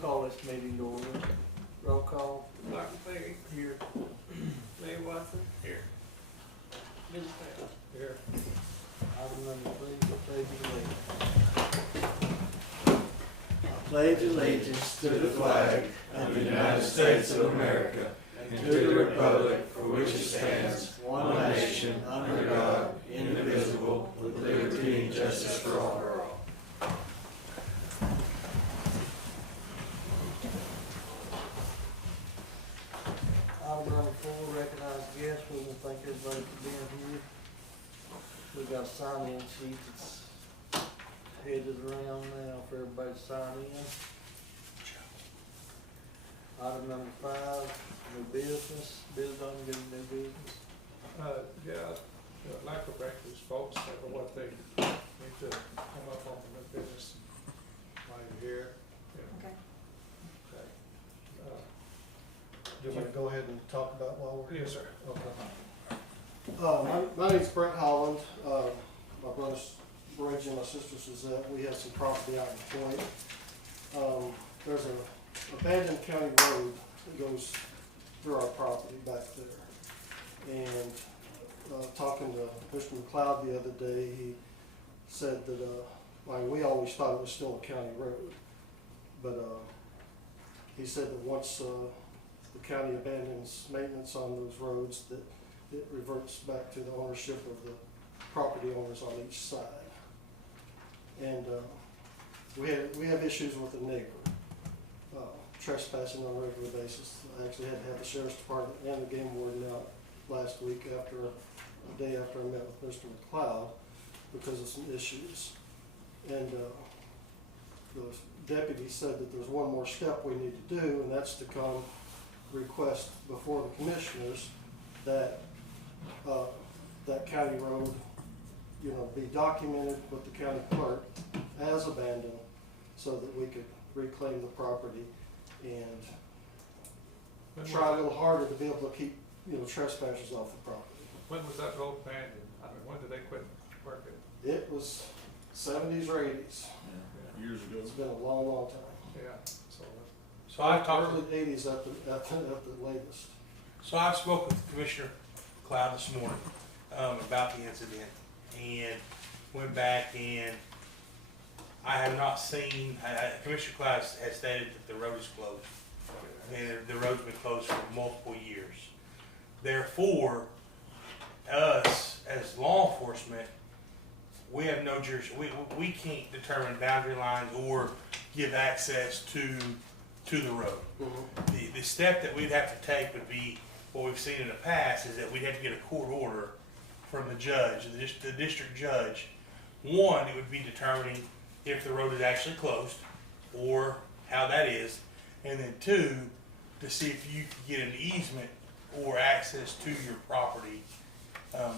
Call this meeting to order. Roll call. Martin Perry, Here. Larry Watson, Here. Billy Craig. Here. Item number 3, pledge allegiance. I pledge allegiance To the flag of the United States of America and to the republic for which it stands, one nation, under God, indivisible, with liberty and justice for all. Item number 4, recognize guests. We want to thank everybody for being here. We've got a sign-in sheet that's headed around now for everybody to sign in. Item number 5, new business. Bill, don't get new business. Yeah, I'd like to break these folks over what they need to come up on the business while you're here. Okay. Okay. Do you want to go ahead and talk about while we're here? Yes, sir. Okay. My name's Brent Holland. My brother's Reggie and my sister Suzette. We have some property out in Point. There's a abandoned county road that goes through our property back there. And talking to Mr. McLeod the other day, he said that, we always thought it was still a county road. But he said that once the county abandons maintenance on those roads, that it reverts back to the ownership of the property owners on each side. And we have issues with the neighbor trespassing on a regular basis. I actually had to have the sheriff's department and the game warden out last week after a day after I met with Mr. McLeod because of some issues. And the deputy said that there's one more step we need to do, and that's to come request before the commissioners that that county road, be documented with the county clerk as abandoned, so that we could reclaim the property and try a little harder to be able to keep trespassers off the property. When was that road abandoned? I mean, when did they quit working? It was 70s or 80s. Years ago. It's been a long, long time. Yeah, So I've talked, Early 80s at the latest. so I've spoken with Commissioner Cloud this morning, about the incident and went back and I have not seen, Commissioner Cloud has stated that the road is closed. And the road's been closed for multiple years. Therefore, us as law enforcement, we have no jurisdiction. We can't determine boundary lines or give access to the road. Mm-hmm. The step that we'd have to take would be what we've seen in the past, is that we'd have to get a court order from the judge, the district judge. One, it would be determining if the road is actually closed or how that is. And then two, to see if you could get an easement or access to your property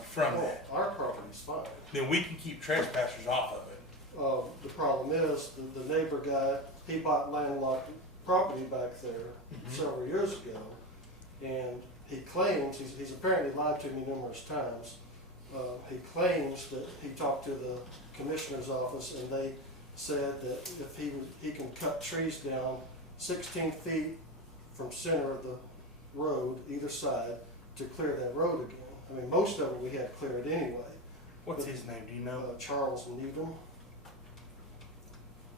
from that. Our property's fine. Then we can keep trespassers off of it. The problem is, the neighbor guy, he bought landlocked property back there several years ago, and he claims, he's apparently lied to me numerous times, he claims that he talked to the commissioner's office and they said that if he can cut trees down 16 feet from center of the road, either side, to clear that road again. I mean, most of it we had cleared anyway. What's his name, do you know? Charles Needham.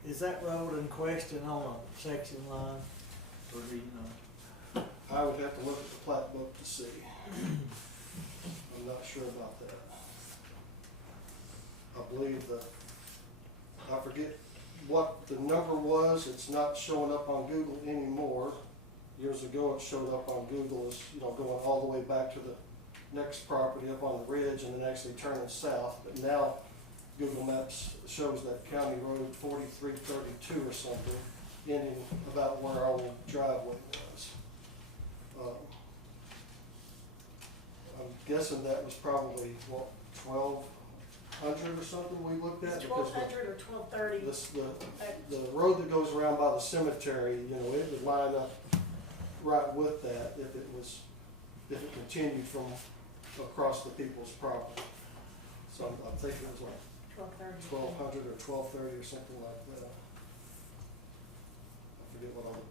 Is that road in question on a section line? Or do you know? I would have to look at the plat book to see. I'm not sure about that. I believe I forget what the number was. It's not showing up on Google anymore. Years ago it showed up on Google as, going all the way back to the next property up on the ridge and then actually turning south. But now Google Maps shows that County Road 4332 or something, ending about where our old driveway was. I'm guessing that was probably, 1200 or something we looked at? It's 1200 or 1230. The road that goes around by the cemetery, it would line up right with that if it continued from across the people's property. So I'm thinking it was like 1230. 1200 or 1230 or something like that. I forget what all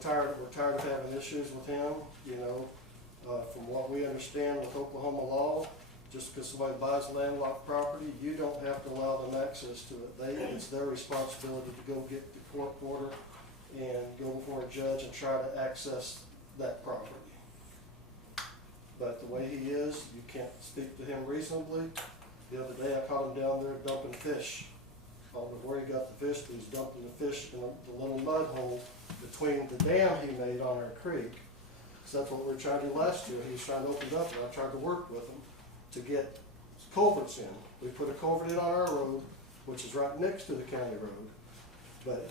tired of having issues with him, you know. From what we understand with Oklahoma law, just because somebody buys landlocked property, you don't have to allow them access to it. It's their responsibility to go get the court order and go before a judge and try to access that property. But the way he is, you can't speak to him reasonably. The other day I caught him down there dumping fish. I don't know where he got the fish, but he's dumping the fish in the little mud hole between the dam he made on our creek. So that's what we were trying to do last year. He was trying to open it up, and I tried to work with him to get culverts in. We put a culvert in on our road, which is right next to the county road. But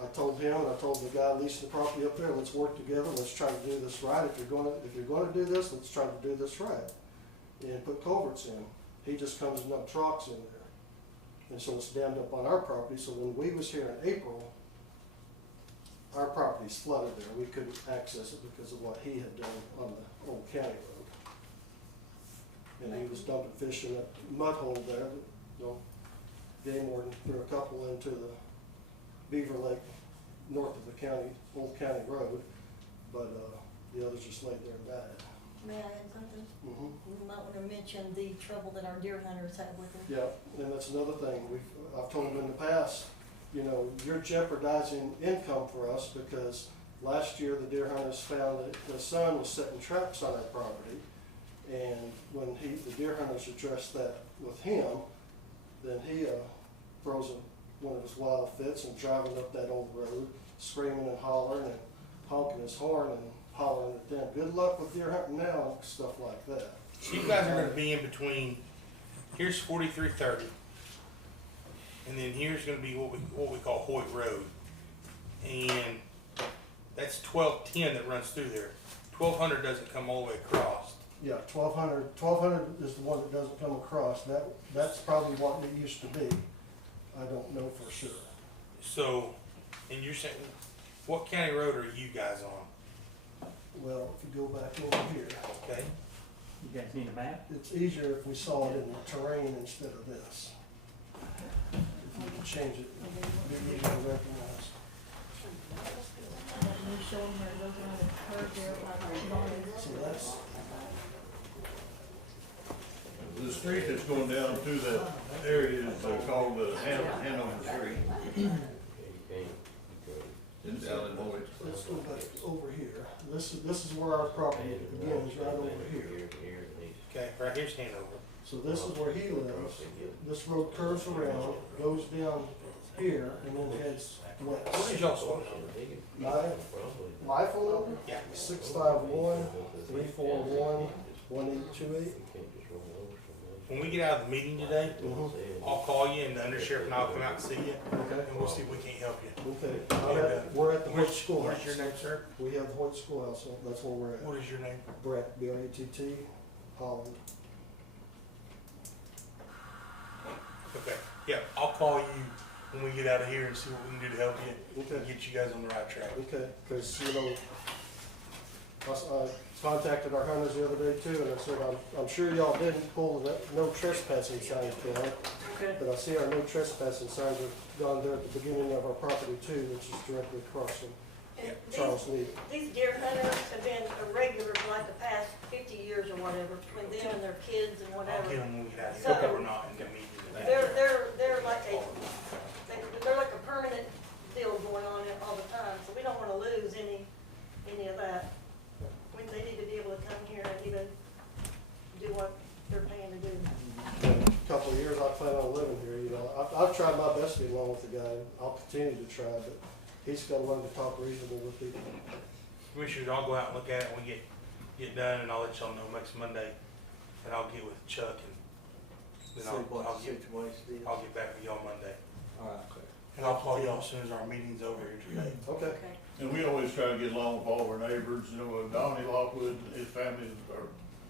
I told him, and I told the guy leasing the property up there, let's work together, let's try to do this right. If you're gonna do this, let's try to do this right. And put culverts in. He just comes and dump trucks in there. And so it's dammed up on our property, so when we was here in April, our property's flooded there. We couldn't access it because of what he had done on the old county road. And he was dumping fish in that mud hole there. You know, game warden threw a couple into the Beaver Lake north of the old county road, but the others just laid there and died. May I add something? Mm-hmm. You might want to mention the trouble that our deer hunters have with them. Yeah, and that's another thing. I've told them in the past, you know, you're jeopardizing income for us because last year the deer hunters found that the son was setting traps on our property, and when the deer hunters addressed that with him, then he throws one of his wild fits and driving up that old road, screaming and hollering and honking his horn and hollering at them. Good luck with deer hunting now, and stuff like that. So you guys are gonna be in between, here's 4330, and then here's gonna be what we call Hoyt Road. And that's 1210 that runs through there. 1200 doesn't come all the way across. Yeah, 1200 is the one that doesn't come across. That's probably what it used to be. I don't know for sure. So, and you're saying, what county road are you guys on? Well, if you go back over here, Okay, You guys need a map? it's easier if we saw it in the terrain instead of this. If we can change it, it'd be easier to recognize. You show them where it goes around the curve there, like So that's, The street that's going down through that area is called Hanover Street. Down in Boyd. let's go back over here. This is where our property begins, right over here. okay, right here's Hanover. So this is where he lives. This road curves around, goes down here, and then heads What west. is y'all's phone number? My phone number? Yeah. 651-341-1828. When we get out of the meeting today, Mhm. I'll call you and the undersheriff and I'll come out and see you, Okay. and we'll see if we can't help you. Okay. We're at the Hoyt What Schoolhouse. is your name, sir? We have the Hoyt Schoolhouse, so that's where we're What at. is your name? Brett, B-R-E-T-T, Holland. Okay, yeah, I'll call you when we get out of here and see what we can do to help you and Okay. get you guys on the right track. Okay, because, you know, I contacted our hunters the other day too, and I said, I'm sure y'all didn't pull the no trespassing signs down, Okay. but I see our no trespassing signs have gone there at the beginning of our property too, which is directly across from And Charles Lee. these deer hunters have been a regular for like the past 50 years or whatever, between them and their kids and I'll whatever. get them when we get out of So- here, we're not in the meeting today. They're like they're like a permanent deal going on all the time, so we don't wanna lose any of that. They need to be able to come here and even do what they're paying to do. In a couple of years, I plan on living here, you know. I've tried my best to get along with the guy. I'll continue to try, but he's got to learn to talk reasonable with people. Commissioners, I'll go out and look at it when we get done, and I'll let y'all know next Monday, and I'll get with Chuck, and then See I'll what the get situation is. I'll get back with y'all Monday. All right. And I'll call y'all as soon as our meeting's over here today. Okay. Okay. And we always try to get along with all of our neighbors, you know, Donnie Lockwood, his family are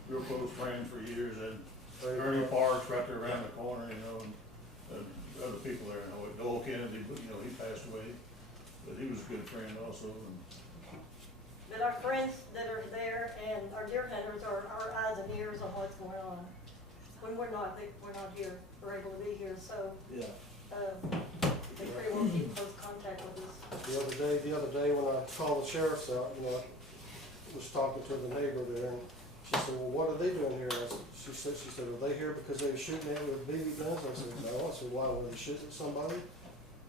real close friends for years, and Ernie Parks right there around the corner, you know, and other people there, you know, Noel Kennedy, but, you know, he passed away, but he was a good friend also, and But our friends that are there and our deer hunters are our eyes and ears on what's going on. When we're not here, we're able to be here, so, Yeah. they pretty well keep close contact with us. The other the other day when I called the sheriff's out, you know, I was talking to the neighbor there, and she said, well, what are they doing here? She said, are they here because they were shooting at with BB guns? I said, no. I said, why, were they shooting at somebody?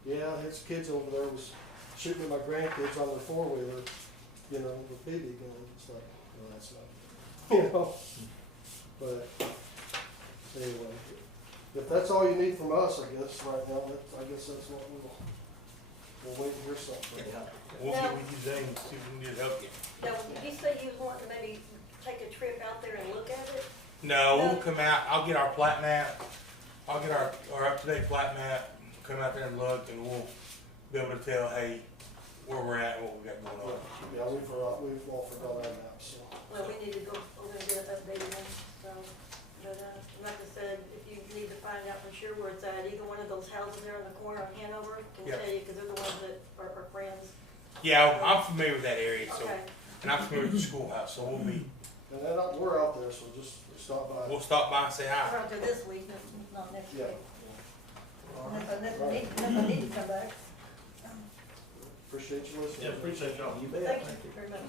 Yeah, his kids over there was shooting at my grandkids on their four-wheeler, you know, with BB guns. It's like, well, that's not, you know. But anyway, if that's all you need from us, I guess, right now, I guess that's what we'll wait and hear something. Yeah. We'll get with you today and see if we can get help you. Now, did you say you was wanting to maybe take a trip out there and look at it? No, we'll come out, I'll get our plat map, I'll get our up-to-date plat map, come out there and look, and we'll be able to tell, hey, where we're at, what we got going on. Yeah, we've all forgot our maps, so. Well, we need to go, we're gonna get it updated one, so, but, like I said, if you need to find out for sure where it's at, either one of those houses there on the corner of Hanover can Yeah. tell you, cause they're the ones that are friends. Yeah, I'm familiar with that area, so, Okay, and I'm familiar with the schoolhouse, so we'll And then we're out there, so just stop by. we'll stop by and say hi. around to this week, not next Yeah. week. Unless I need to come back. Appreciate you listening. Yeah, appreciate y'all. You bet. Thank you very much.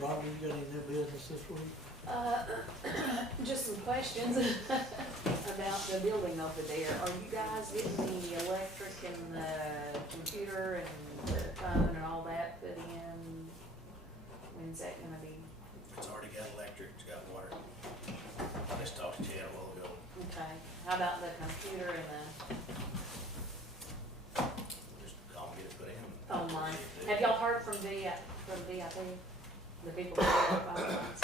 Robert, you got any new business this week? Just some questions about the building over there. Are you guys getting the electric and the computer and the phone and all that put in? When's that gonna be? It's already got electric, it's got water. I just talked to Chad a while ago. Okay, how about the computer and the Just call and get it put in. phone line? Have y'all heard from VIP, the people that do phone lines?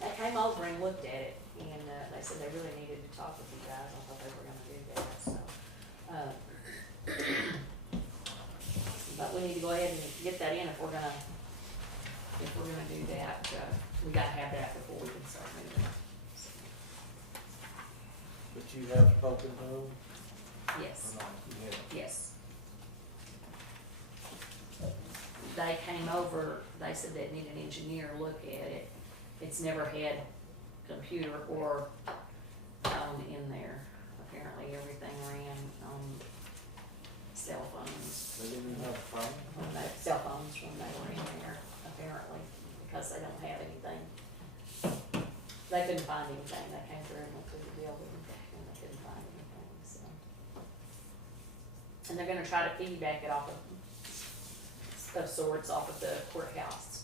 They came over and looked at it, and they said they really needed to talk with you guys. I thought they were gonna do that, so. But we need to go ahead and get that in if we're gonna do that. We gotta have that before we can start moving. But you have spoken to them Yes, or not? You haven't? yes. They came over, they said they'd need an engineer look at it. It's never had computer or phone in there. Apparently everything ran on cell phones. They didn't even have a phone? Cell phones when they were in there, apparently, because they don't have anything. They couldn't find anything. They came through and went through the building and they couldn't find anything, so. And they're gonna try to piggyback it off of sorts off of the courthouse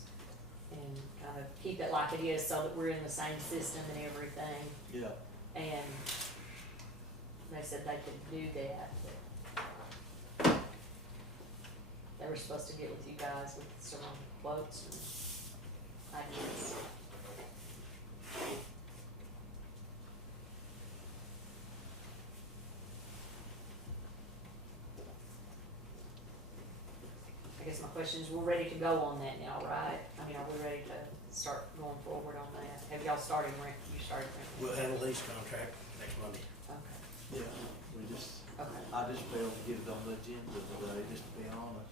and kind of keep it like it is so that we're in the same system and everything. Yeah. And they said they could do that, but they were supposed to get with you guys with some quotes and ideas. I guess my question is, we're ready to go on that now, right? I mean, are we ready to start going forward on that? Have y'all started you started renting? We'll have a lease contract next Monday. Okay, Yeah, we just, okay. I just failed to get it on the agenda today, just to be honest.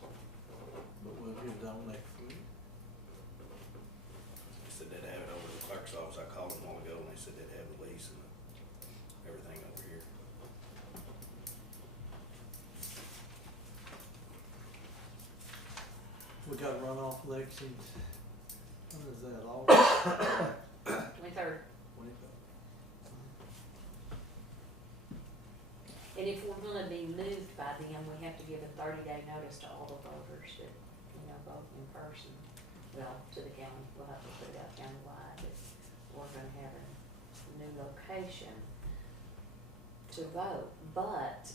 But we'll get it on next week. They said they'd have it over to the clerk's office. I called them a while ago and they said they'd have the lease and everything over here. We got runoff elections. When is that, all? 23rd. And if we're gonna be moved by then, we have to give a 30-day notice to all the voters that, vote in person. Well, to the county, we'll have to put it out countywide, but we're gonna have a new location to vote. But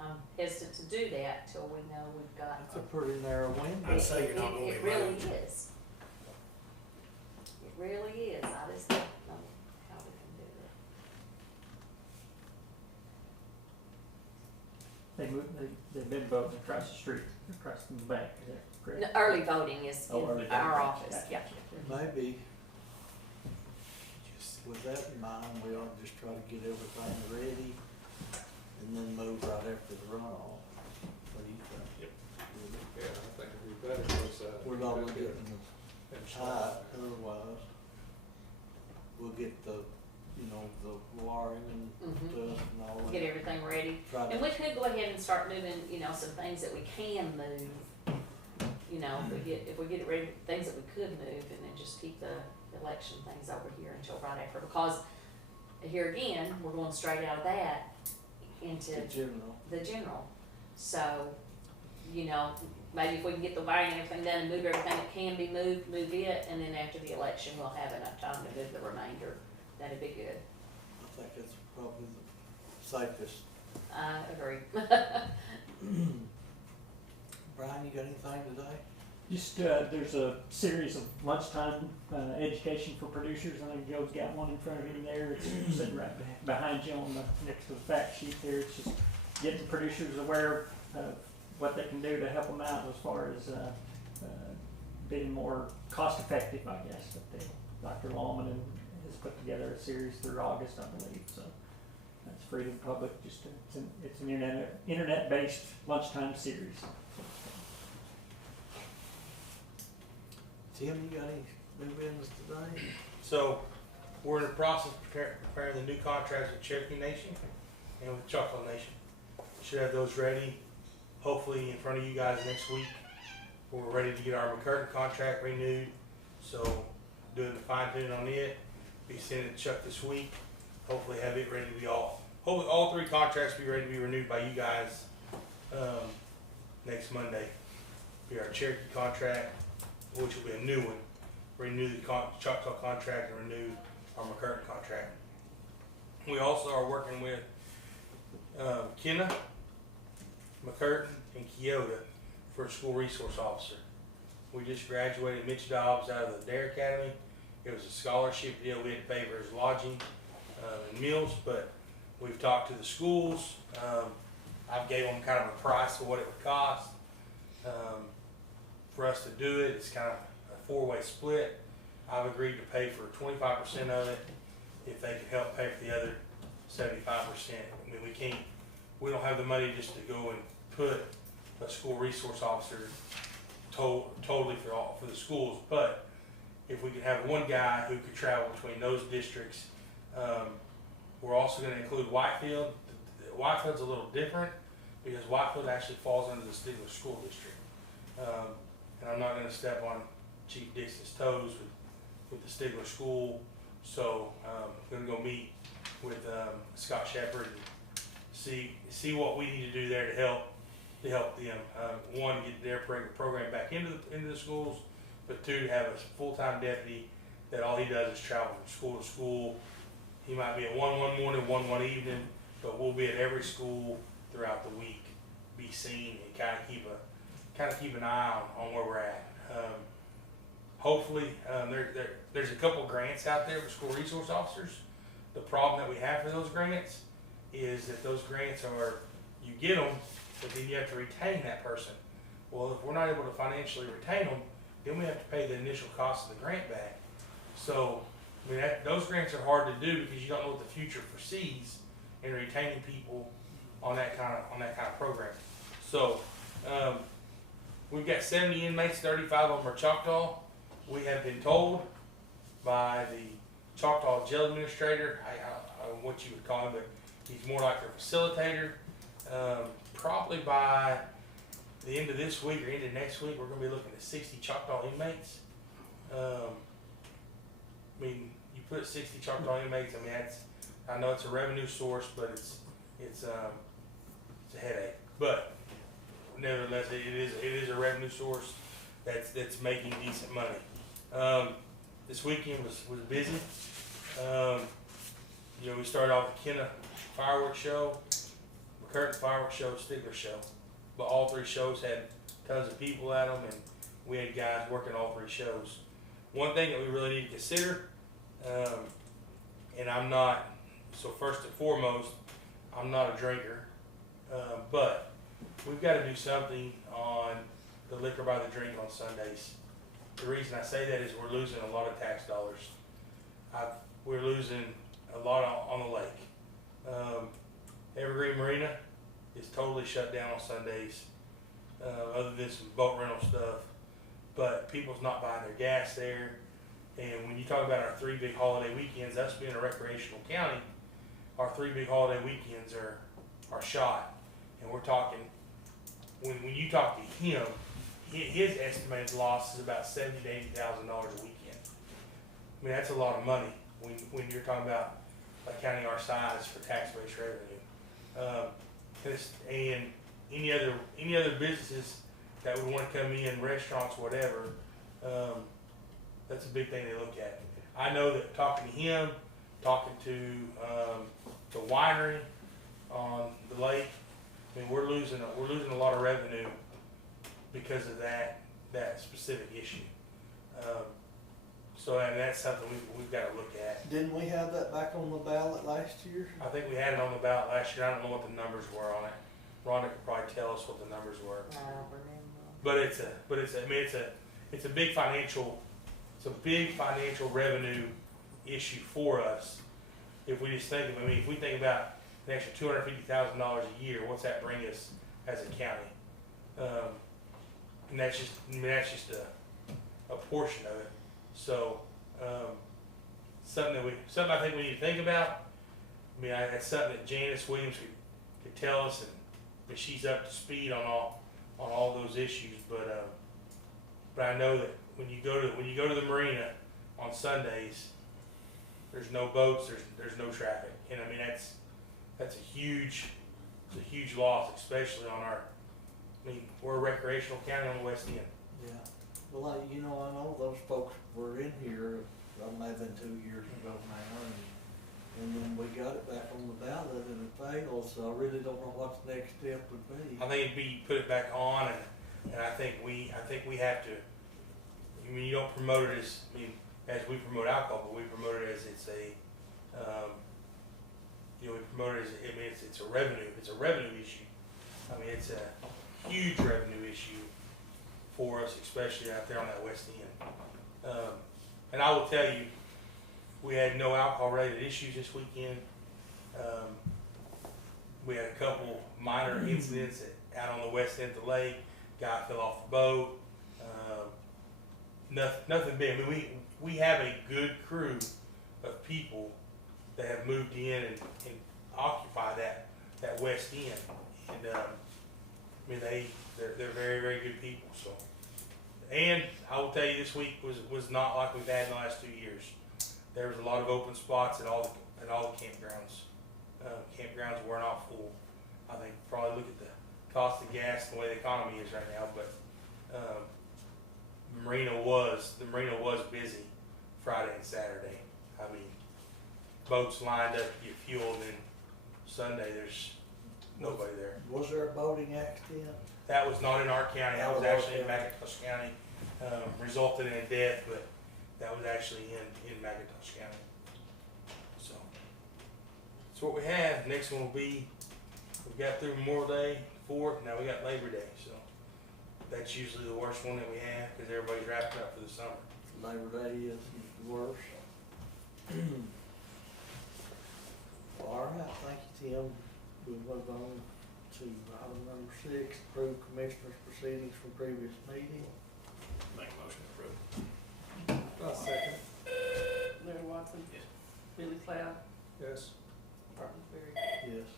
I'm hesitant to do that till we know we've got. That's a pretty narrow window. I'd say you're not gonna It be really moved. is. It really is. I just don't know how we can do it. They've been voting across the street, across the bank, is that correct? No, early voting is Oh, early in voting. our office, Gotcha. yeah. Maybe, with that in mind, we ought to just try to get everything ready and then move right after the runoff. What do you think? Yeah, I think it'd be better because, We're not get getting it tight, otherwise, we'll get the you know, the wiring and Mhm. stuff and all that. Get everything ready. Try And to, we could go ahead and start moving, you know, some things that we can move. You know, if we get it ready, things that we could move, and then just keep the election things over here until right after, because here again, we're going straight out of that into in general. the general. So, you know, maybe if we can get the wiring and everything done and move everything that can be moved, move it, and then after the election, we'll have enough time to move the remainder. That'd be good. I think that's probably the safest. I agree. Brian, you got anything today? Just, there's a series of lunchtime, education for producers. I think Joe's got one in front of him there. It's sitting right behind you on the, next to the fact sheet there. It's just getting producers aware of what they can do to help them out as far as, being more cost effective, I guess. But Dr. Lawman has put together a series through August, I believe, so. That's free to the public, just, it's an internet-based lunchtime series. Tim, you got any new business today? So, we're in the process of preparing the new contracts with Cherokee Nation and with Choctaw Nation. Should have those ready, hopefully in front of you guys next week. We're ready to get our McCurtain contract renewed, so doing the fine tuning on it. Be sending it to Chuck this week. Hopefully have it ready to be hopefully all 3 contracts be ready to be renewed by you guys next Monday. Be our Cherokee contract, which will be a new one. Renew the Choctaw contract and renew our McCurtain contract. We also are working with Kenna, McCurtain, and Keota for a school resource officer. We just graduated Mitch Dobbs out of the Dare Academy. It was a scholarship deal. We had to pay for his lodging and meals, but we've talked to the schools. I've gave them kind of a price of what it would cost for us to do it. It's kind of a 4-way split. I've agreed to pay for 25% of it if they can help pay for the other 75%. I mean, we don't have the money just to go and put a school resource officer totally for the schools, but if we could have one guy who could travel between those districts. We're also going to include Whitefield. Whitefield's a little different because Whitefield actually falls under the Stigler School District. And I'm not going to step on Chief Dixon's toes with the Stigler School, so I'm going to go meet with Scott Shepard and see what we need to do there to help them. One, get their program back into the schools, but 2, to have a full-time deputy that all he does is travel from school to school. He might be at one morning, one evening, but we'll be at every school throughout the week, be seen, and kind of keep an eye on where we're at. Hopefully, there's a couple grants out there for school resource officers. The problem that we have for those grants is that those grants are, you get them, but then you have to retain that person. Well, if we're not able to financially retain them, then we have to pay the initial cost of the grant back. So, I mean, those grants are hard to do because you don't know what the future foresees in retaining people on that kind of program. So, we've got 70 inmates, 35 of them are Choctaw. We have been told by the Choctaw jail administrator, I don't know what you would call him, but he's more like a facilitator. Probably by the end of this week or end of next week, we're going to be looking at 60 Choctaw inmates. I mean, you put 60 Choctaw inmates. I mean, I know it's a revenue source, but it's a headache. But nevertheless, it is a revenue source that's making decent money. This weekend was busy. You know, we started off with Kenna fireworks show, McCurtain fireworks show, Stigler show, but all 3 shows had tons of people at them, and we had guys working all 3 shows. One thing that we really need to consider, and I'm not, so first and foremost, I'm not a drinker, but we've got to do something on the liquor by the drink on Sundays. The reason I say that is we're losing a lot of tax dollars. We're losing a lot on the lake. Evergreen Marina is totally shut down on Sundays, other than some boat rental stuff. But people's not buying their gas there, And when you talk about our 3 big holiday weekends, us being a recreational county, our 3 big holiday weekends are shot. And we're talking, when you talk to him, his estimated loss is about $70,000 to $80,000 a weekend. I mean, that's a lot of money when you're talking about a county our size for tax-based revenue. And any other businesses that would want to come in, restaurants, whatever, that's a big thing they look at. I know that talking to him, talking to the winery on the lake, I mean, we're losing a lot of revenue because of that specific issue. So and that's something we've got to look at. Didn't we have that back on the ballot last year? I think we had it on the ballot last year. I don't know what the numbers were on it. Rhonda could probably tell us what the numbers were. I don't remember. But it's a big financial revenue issue for us. If we just think of, if we think about an extra $250,000 a year, what's that bring us as a county? And that's just a portion of it. So, something I think we need to think about. I mean, that's something that Janice Williams could tell us, and she's up to speed on all those issues. But I know that when you go to the marina on Sundays, there's no boats, there's no traffic, and I mean that's a huge loss, especially on our. I mean, we're a recreational county on the west end. Yeah. Well, I know those folks were in here, it may have been 2 years ago now, and then we got it back on the ballot and it failed, so I really don't know what the next step would be. I think it'd be put it back on, and I think we have to. I mean, you don't promote it as we promote alcohol, but we promote it as it's a. We promote it as it's a revenue issue. I mean, it's a huge revenue issue for us, especially out there on that west end. And I will tell you, we had no alcohol-related issues this weekend. We had a couple minor incidents out on the west end of the lake. Guy fell off the boat. Nothing big. I mean, we have a good crew of people that have moved in and occupy that west end, and I mean they're very, very good people. So, and I will tell you, this week was not like we've had in the last 2 years. There was a lot of open spots at all the campgrounds. Campgrounds were not full. I think probably look at the cost of gas and the way the economy is right now, but the marina was busy Friday and Saturday. I mean, boats lined up to get fuel, and then Sunday there's nobody there. Was there a boating accident? That was not in our county. That was actually in McIntosh County. Resulted in a death, but that was actually in McIntosh County. So that's what we have. Next one will be, we got through Memorial Day, 4th, now we got Labor Day. So that's usually the worst one that we have because everybody's wrapping up for the summer. Labor Day is the worst. All right, thank you, Tim. We'll move on to item number 6, approve commissioners' proceedings from previous meeting. Make a motion to approve. I'll second. Larry Watson. Yes. Billy Cloud. Yes. Martin Berry. Yes.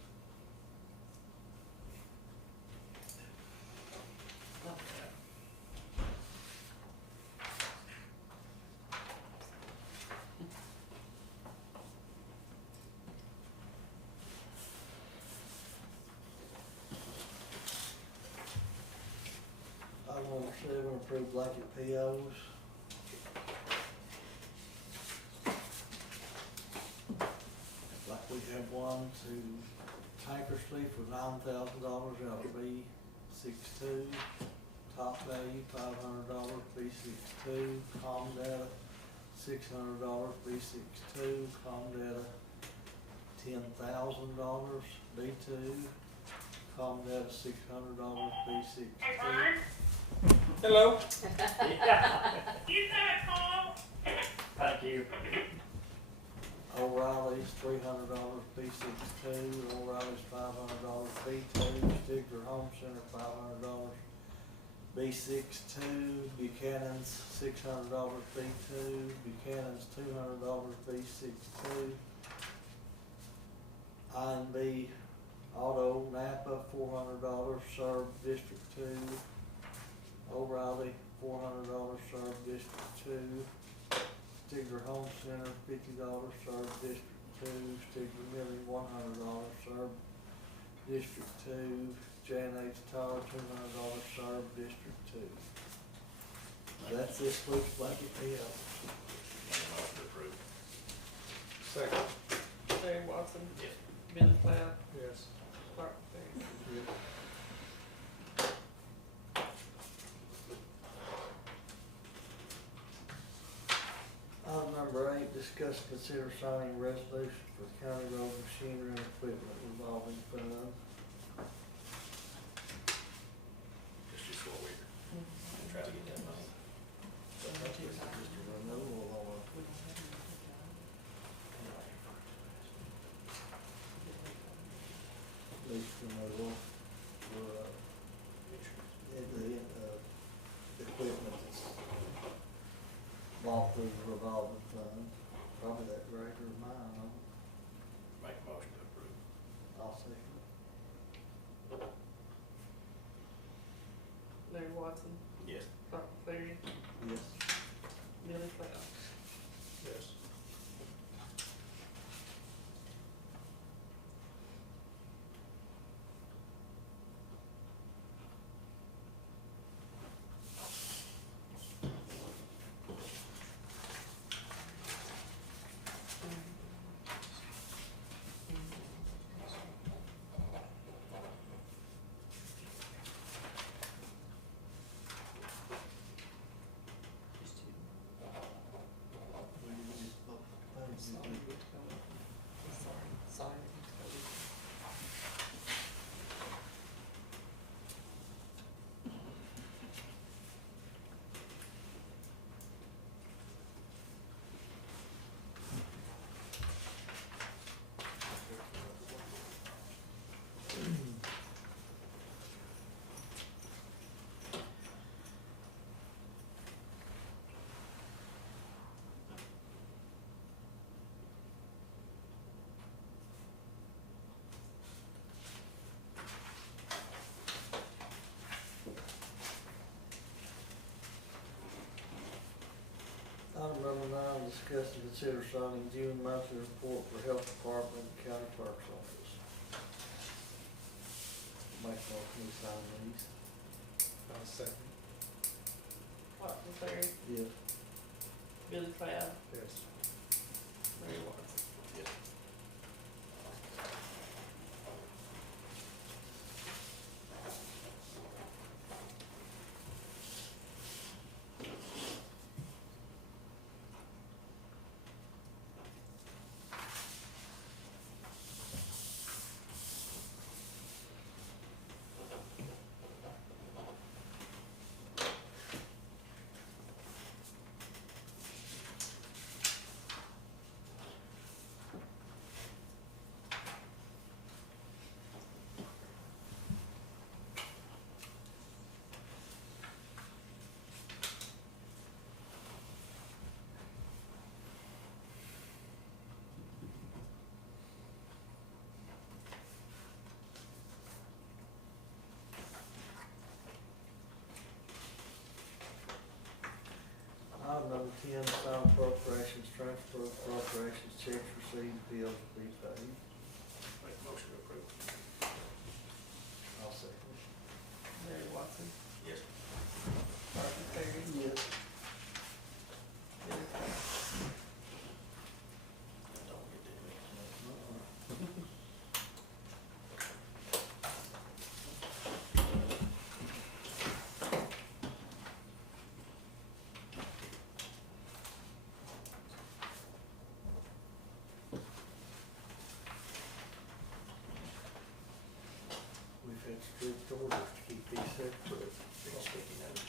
Item number 7, approve blanket POs. Like we have one to Tankersley for $9,000 out of B62. Top value $500, B62. Com data $600, B62. Com data $10,000, B2. Com data $600, B62. Hello. Thank you. O'Reilly's $300, B62, O'Reilly's $500, B2, Stigler Home Center $500, B62, Buchanan's $600 B2, Buchanan's $200 B62. I&B Auto Napa $400 Serb District 2, O'Reilly $400 Serb District 2, Stigler Home Center $50 Serb District 2, Stigler Milling $100 Serb District 2, J&H Tower $200 Serb District 2. That's this week's blanket PO. Make a motion to approve. Second. Larry Watson. Yes. Billy Cloud. Yes. Clark Terry. Item number 8, discuss and consider signing resolution for county road machinery and equipment revolving fund. It's just what we try to get that money. That's just a renewal on a lease renewal for, the equipment that's bought through the revolving fund. Probably that greater than mine, huh? Make a motion to approve. I'll second it. Larry Watson. Yes. Clark Terry. Yes. Billy Cloud. Yes. Sorry. Item number 9, discuss and consider signing June monthly report for Health Department and County Clerk's Office. Make a motion to sign these. I'll second. Clark Terry. Yes. Billy Cloud. Yes. Larry Watson. Yes. Item number 10, sign appropriations, transfer appropriations, checks received, bills to be paid. Make a motion to approve. I'll second it. Larry Watson. Yes. Clark Terry. Yes. Billy Cloud. Don't get to me. We've had strict orders to keep these separate. Big sticky notes.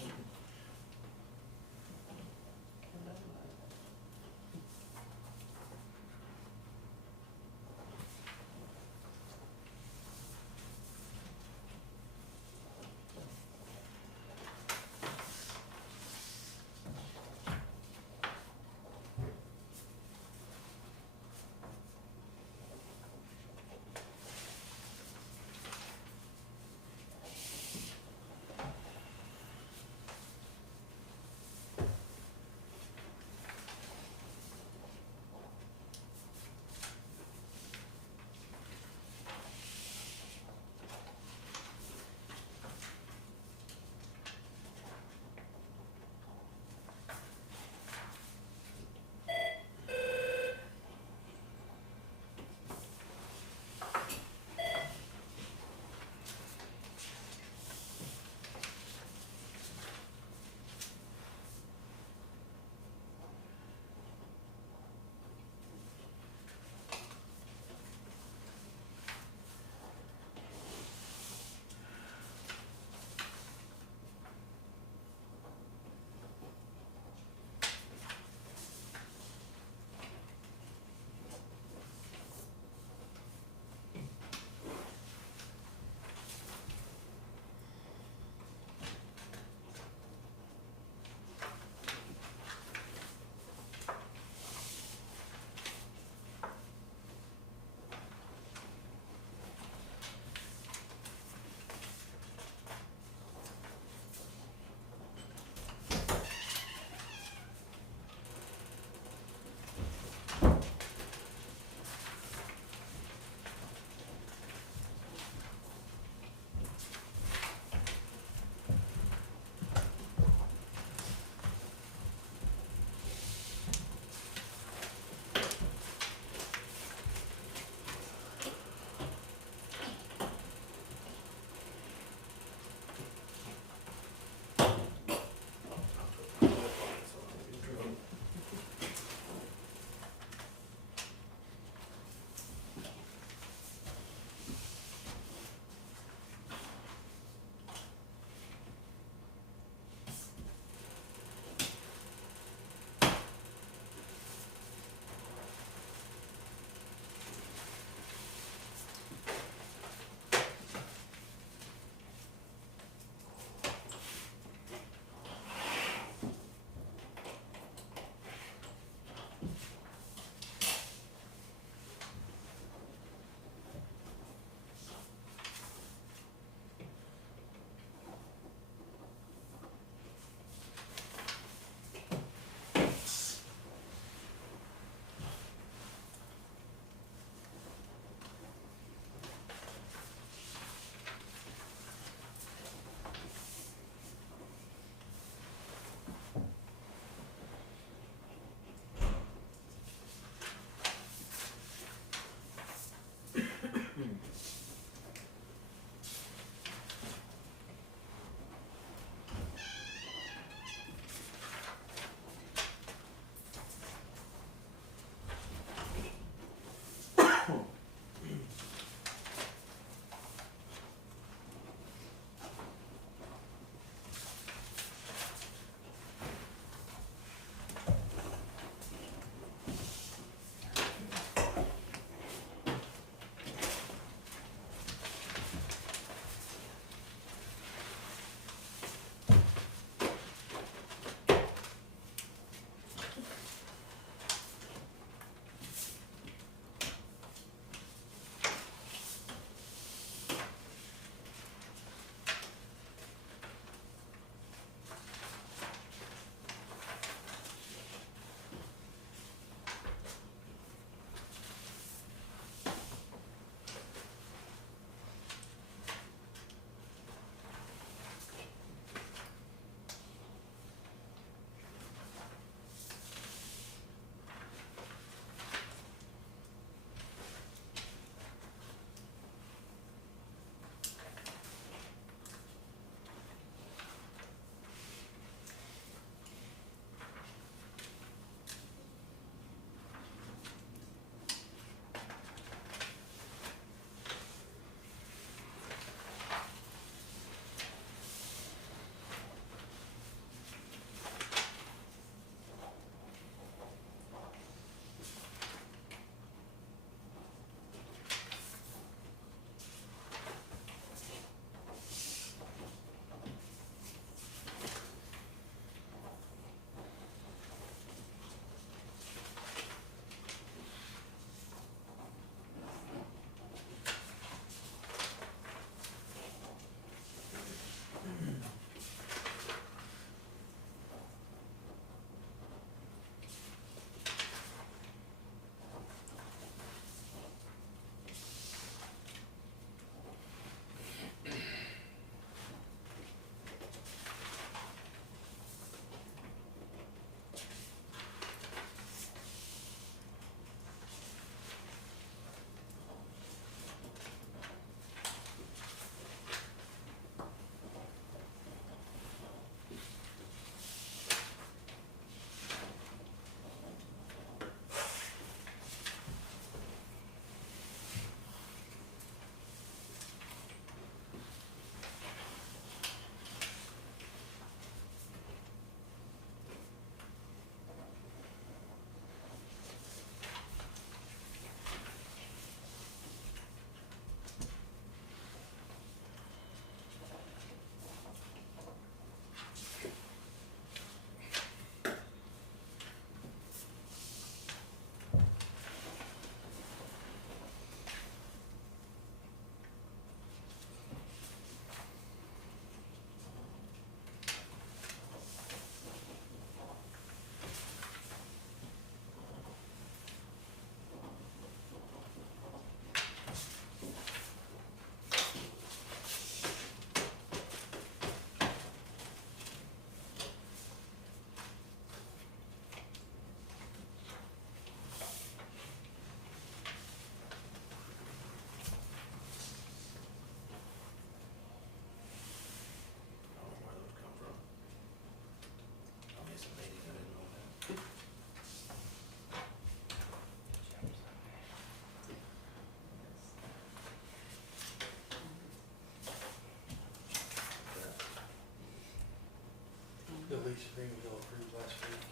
lease agreement y'all approved last week.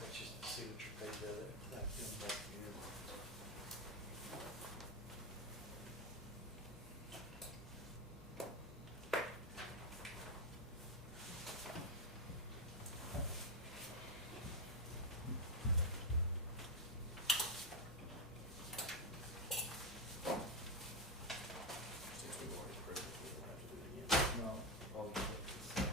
That's just the signature page of it. Like them both here. Since we've already approved it, we don't have to do it again. No, I'll do it this time.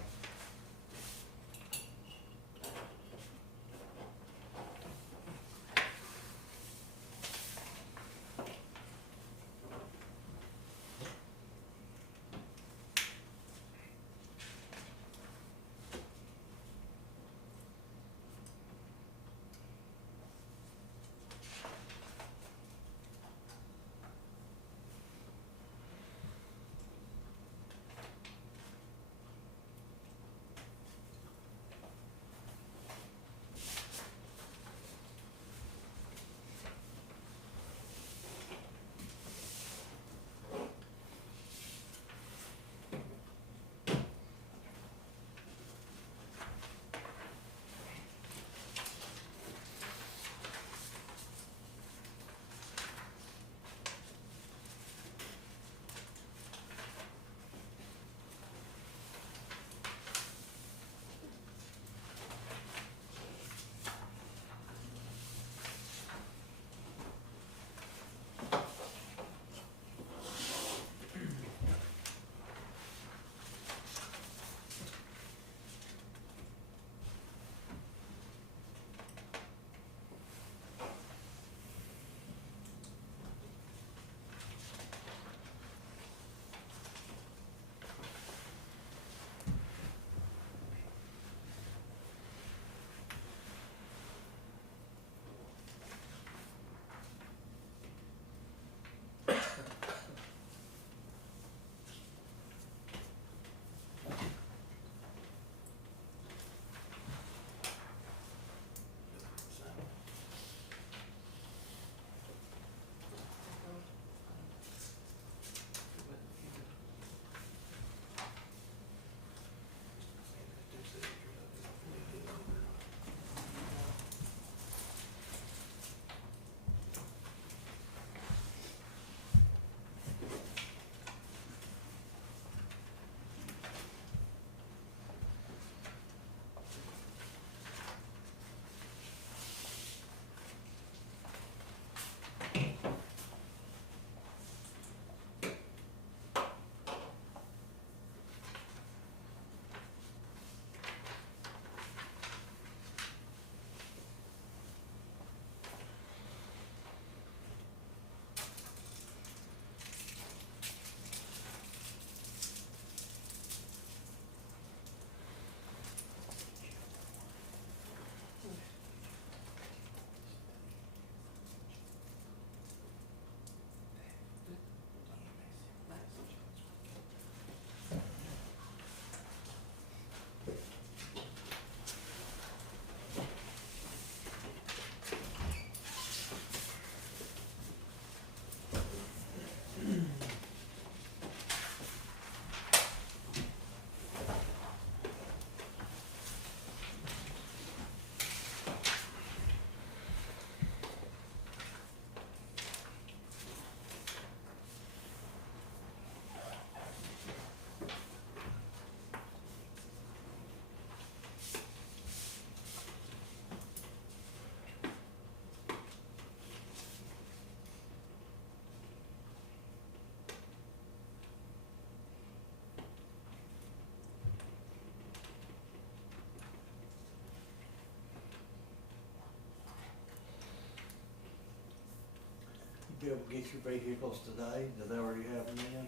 You be able to get your vehicles today? Do they already have them in?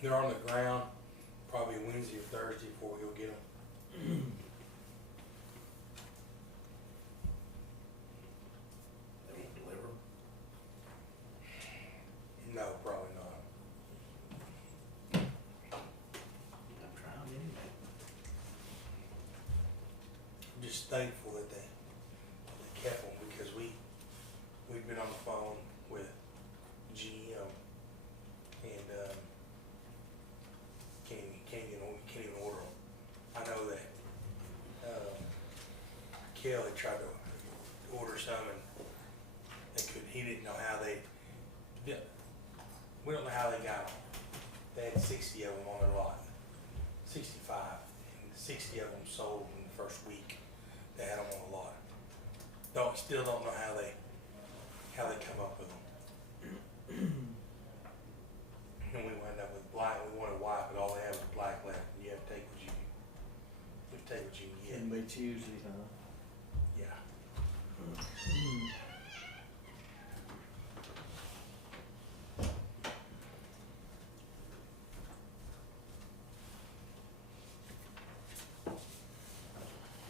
They're on the ground, probably Wednesday or Thursday before we go get them. They won't deliver them. No, probably not. I'm trying anyway. I'm just thankful that they kept them because we've been on the phone with GM and can't even order them. I know that Kelly tried to order some and they couldn't, he didn't know how they, yeah, we don't know how they got them. They had 60 of them on their lot, 65, and 60 of them sold in the first week. They had them on the lot. Still don't know how they come up with them. And we wound up with black, we wanted white, but all they had was black left. You have to take what you can get. And be Tuesday, huh? Yeah.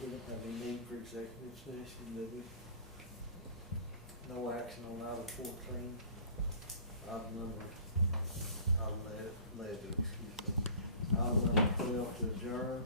We don't have any need for executive session, do we? No action on item 14. Item number, item 11, excuse me. Item number 12 to adjourn.